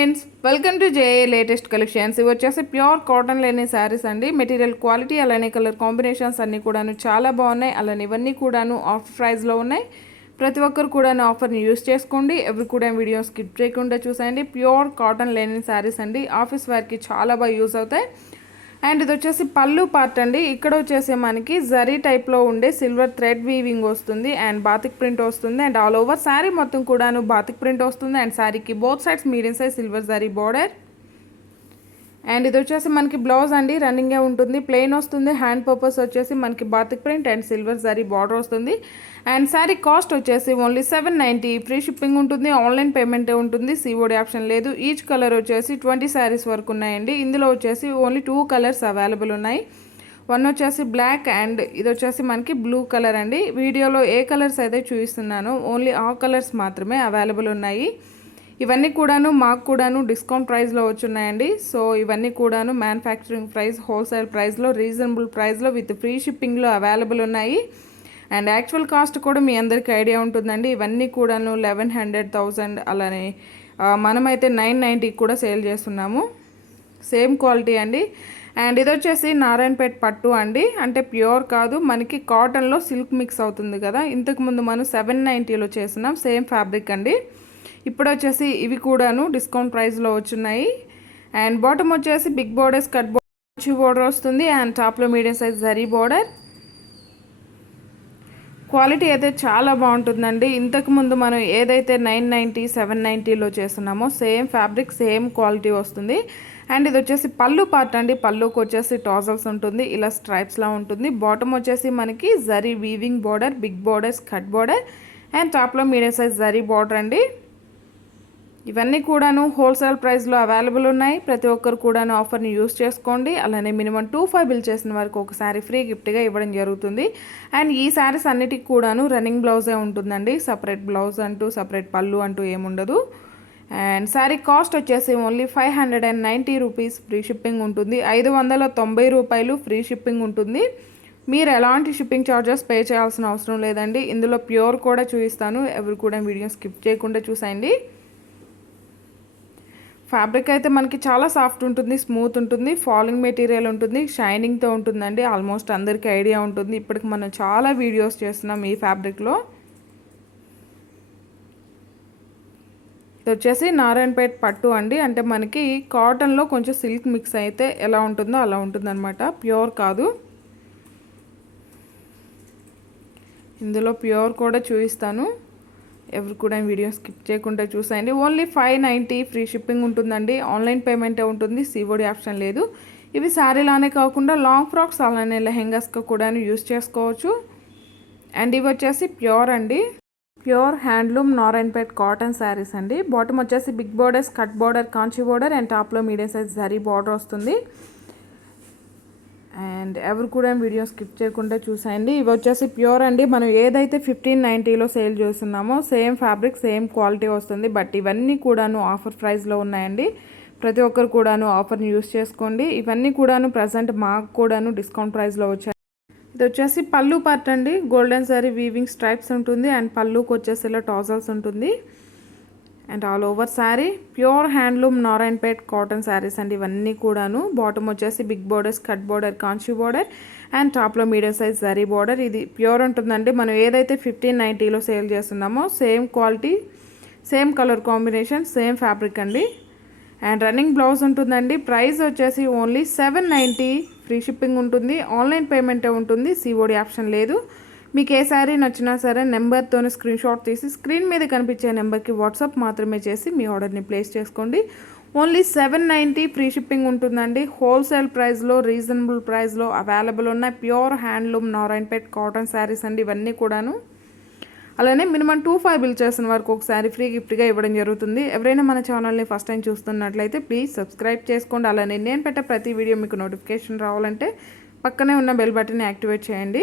Friends, welcome to JA latest collections. ఇవి వచ్చేసి pure cotton లేని శారీస్ అండి. మెటీరియల్ క్వాలిటీ అలానే కలర్ కాంబినేషన్స్ అన్నీ కూడాను చాలా బాగున్నాయి. అలానే ఇవన్నీ కూడాను ఆఫర్ ప్రైస్లో ఉన్నాయి. ప్రతి ఒక్కరు కూడాను ఆఫర్ని యూస్ చేసుకోండి. ఎవరు కూడా వీడియో స్కిప్ చేయకుండా చూసేయండి. ప్యూర్ కాటన్ లేని శారీస్ అండి. ఆఫీస్ వేర్కి చాలా బాగా యూజ్ అవుతాయి. అండ్ ఇది వచ్చేసి పళ్ళు పార్ట్ అండి. ఇక్కడ వచ్చేసి మనకి జరీ టైప్లో ఉండే సిల్వర్ థ్రెడ్ వీవింగ్ వస్తుంది అండ్ బాతిక్ ప్రింట్ వస్తుంది. అండ్ ఆల్ ఓవర్ శారీ మొత్తం కూడాను బాతిక్ ప్రింట్ వస్తుంది. అండ్ శారీకి both sides medium size silver zari border. And ఇది వచ్చేసి మనకి బ్లౌజ్ అండి, రన్నింగే ఉంటుంది, ప్లెయిన్ వస్తుంది. హ్యాండ్ పర్పస్ వచ్చేసి మనకి batik print and silver zari border వస్తుంది. అండ్ శారీ కాస్ట్ వచ్చేసి ఓన్లీ 790. ఫ్రీ షిప్పింగ్ ఉంటుంది, ఆన్లైన్ పేమెంటే ఉంటుంది, సిఓడి ఆప్షన్ లేదు. ఈచ్ కలర్ వచ్చేసి 20 శారీస్ వరకు ఉన్నాయండి. ఇందులో వచ్చేసి ఓన్లీ 2 కలర్స్ అవైలబుల్ ఉన్నాయి. వన్ వచ్చేసి బ్లాక్ అండ్ ఇది వచ్చేసి మనకి బ్లూ కలర్ అండి. వీడియోలో ఏ కలర్స్ అయితే చూపిస్తున్నానో ఓన్లీ ఆ కలర్స్ మాత్రమే అవైలబుల్ ఉన్నాయి. ఇవన్నీ కూడాను మాకు కూడాను డిస్కౌంట్ ప్రైస్లో వచ్చున్నాయండి. సో ఇవన్నీ కూడాను మ్యానుఫ్యాక్చరింగ్ ప్రైస్, హోల్సేల్ ప్రైస్లో, రీజనబుల్ ప్రైస్లో విత్ ఫ్రీ షిప్పింగ్లో అవైలబుల్ ఉన్నాయి. అండ్ యాక్చువల్ కాస్ట్ కూడా మీ అందరికీ ఐడియా ఉంటుందండి. ఇవన్నీ కూడాను 1100, 1000 అలానే మనమైతే 990 కూడా సేల్ చేస్తున్నాము. సేమ్ క్వాలిటీ అండి. అండ్ ఇది వచ్చేసి నారాయణపేట్ పట్టు అండి. అంటే ప్యూర్ కాదు, మనకి కాటన్లో సిల్క్ మిక్స్ అవుతుంది కదా. ఇంతకుముందు మనం 790లో చేస్తున్నాం, సేమ్ ఫ్యాబ్రిక్ అండి. ఇప్పుడు వచ్చేసి ఇవి కూడాను డిస్కౌంట్ ప్రైస్లో వచ్చున్నాయి. అండ్ బాటమ్ వచ్చేసి బిగ్ బోర్డర్స్ కట్ బోర్డర్ వస్తుంది. అండ్ టాప్లో medium size zari border. Quality అయితే చాలా బాగుంటుందండి. ఇంతకుముందు మనం ఏదైతే 990, 790లో చేస్తున్నామో సేమ్ ఫ్యాబ్రిక్, సేమ్ క్వాలిటీ వస్తుంది. అండ్ ఇది వచ్చేసి పళ్ళు పార్ట్ అండి. పళ్ళుకి వచ్చేసి టాజల్స్ ఉంటుంది, ఇలా స్ట్రైప్స్లా ఉంటుంది. బాటమ్ వచ్చేసి మనకి zari weaving border, big borders cut border and టాప్లో మీడియం సైజ్ జరీ బోర్డర్ అండి. ఇవన్నీ కూడాను హోల్సేల్ ప్రైస్లో అవైలబుల్ ఉన్నాయి. ప్రతి ఒక్కరు కూడాను ఆఫర్ని యూస్ చేసుకోండి. అలానే మినిమం 25 బిల్ చేసిన వరకు ఒకసారి ఫ్రీ గిఫ్ట్గా ఇవ్వడం జరుగుతుంది. అండ్ ఈ శారీస్ అన్నిటికి కూడాను రన్నింగ్ బ్లౌజే ఉంటుందండి. సపరేట్ బ్లౌజ్ అంటూ, సపరేట్ పళ్ళు అంటూ ఏముండదు. అండ్ శారీ కాస్ట్ వచ్చేసి ఓన్లీ 590 రూపీస్ ఫ్రీ షిప్పింగ్ ఉంటుంది. 590 రూపాయలు ఫ్రీ షిప్పింగ్ ఉంటుంది. మీరు ఎలాంటి షిప్పింగ్ ఛార్జెస్ పే చేయాల్సిన అవసరం లేదండి. ఇందులో ప్యూర్ కూడా చూపిస్తాను, ఎవరు కూడా వీడియో స్కిప్ చేయకుండా చూసేయండి. ఫ్యాబ్రిక్ అయితే మనకి చాలా సాఫ్ట్ ఉంటుంది, స్మూత్ ఉంటుంది, ఫాలింగ్ మెటీరియల్ ఉంటుంది, షైనింగ్తో ఉంటుందండి. ఆల్మోస్ట్ అందరికీ ఐడియా ఉంటుంది. ఇప్పటికి మనం చాలా వీడియోస్ చేస్తున్నాం ఈ ఫ్యాబ్రిక్లో. ఇది వచ్చేసి నారాయణపేట్ పట్టు అండి. అంటే మనకి కాటన్లో కొంచెం సిల్క్ మిక్స్ అయితే ఎలా ఉంటుందో అలా ఉంటుందన్నమాట, ప్యూర్ కాదు. ఇందులో ప్యూర్ కూడా చూపిస్తాను, ఎవరు కూడా వీడియో స్కిప్ చేయకుండా చూసేయండి. ఓన్లీ 590 ఫ్రీ షిప్పింగ్ ఉంటుందండి, ఆన్లైన్ పేమెంటే ఉంటుంది, సిఓడి ఆప్షన్ లేదు. ఇవి శారీలానే కాకుండా లాంగ్ ఫ్రాక్స్ అలానే లెహెంగాస్గా కూడా యూస్ చేసుకోవచ్చు. అండ్ ఇవి వచ్చేసి ప్యూర్ అండి, pure handloom Narayanpet cotton saris అండి. బాటమ్ వచ్చేసి big borders cut border, Kanchi border and టాప్లో మీడియం సైజ్ జరీ బార్డర్ వస్తుంది. అండ్ ఎవరు కూడా వీడియో స్కిప్ చేయకుండా చూసేయండి. ఇవి వచ్చేసి ప్యూర్ అండి. మనం ఏదైతే 1590లో సేల్ చేస్తున్నామో సేమ్ ఫ్యాబ్రిక్, సేమ్ క్వాలిటీ వస్తుంది. బట్ ఇవన్నీ కూడాను ఆఫర్ ప్రైస్లో ఉన్నాయండి. ప్రతి ఒక్కరు కూడాను ఆఫర్ని యూస్ చేసుకోండి. ఇవన్నీ కూడాను ప్రజెంట్ మాకు కూడాను డిస్కౌంట్ ప్రైస్లో వచ్చాయి. ఇది వచ్చేసి పళ్ళు పార్ట్ అండి. గోల్డెన్ సారీ వీవింగ్ స్ట్రైప్స్ ఉంటుంది. అండ్ పళ్ళుకి వచ్చేసి ఇలా టాజల్స్ ఉంటుంది. And all over sari pure handloom Narayanpet cotton saris అండి. ఇవన్నీ కూడాను బాటమ్ వచ్చేసి big borders cut border, Kanchi border and టాప్లో మీడియం సైజ్ జరీ బోర్డర్. ఇది ప్యూర్ ఉంటుందండి. మనం ఏదైతే 1590లో సేల్ చేస్తున్నామో same quality, same colour combination, same fabric అండి. అండ్ రన్నింగ్ బ్లౌజ్ ఉంటుందండి. ప్రైస్ వచ్చేసి ఓన్లీ 790 ఫ్రీ షిప్పింగ్ ఉంటుంది, ఆన్లైన్ పేమెంటే ఉంటుంది, సిఓడి ఆప్షన్ లేదు. మీకు ఏ శారీ నచ్చినా సరే నెంబర్తోనే స్క్రీన్ షాట్ తీసి స్క్రీన్ మీద కనిపించే నెంబర్కి వాట్సాప్ మాత్రమే చేసి మీ ఆర్డర్ని ప్లేస్ చేసుకోండి. ఓన్లీ 790 ఫ్రీ షిప్పింగ్ ఉంటుందండి. హోల్సేల్ ప్రైస్లో, రీజనబుల్ ప్రైస్లో అవైలబుల్ ఉన్నాయి. Pure handloom Narayanpet cotton saris అండి ఇవన్నీ కూడాను. అలానే మినిమం 25 బిల్ చేసిన వరకు ఒకసారి ఫ్రీ గిఫ్ట్గా ఇవ్వడం జరుగుతుంది. ఎవరైనా మన ఛానల్ని ఫస్ట్ టైం చూస్తున్నట్లయితే ప్లీజ్ సబ్స్క్రైబ్ చేసుకోండి. అలానే నేను పెట్టే ప్రతి వీడియో మీకు నోటిఫికేషన్ రావాలంటే పక్కనే ఉన్న బెల్ బటన్ని యాక్టివేట్ చేయండి.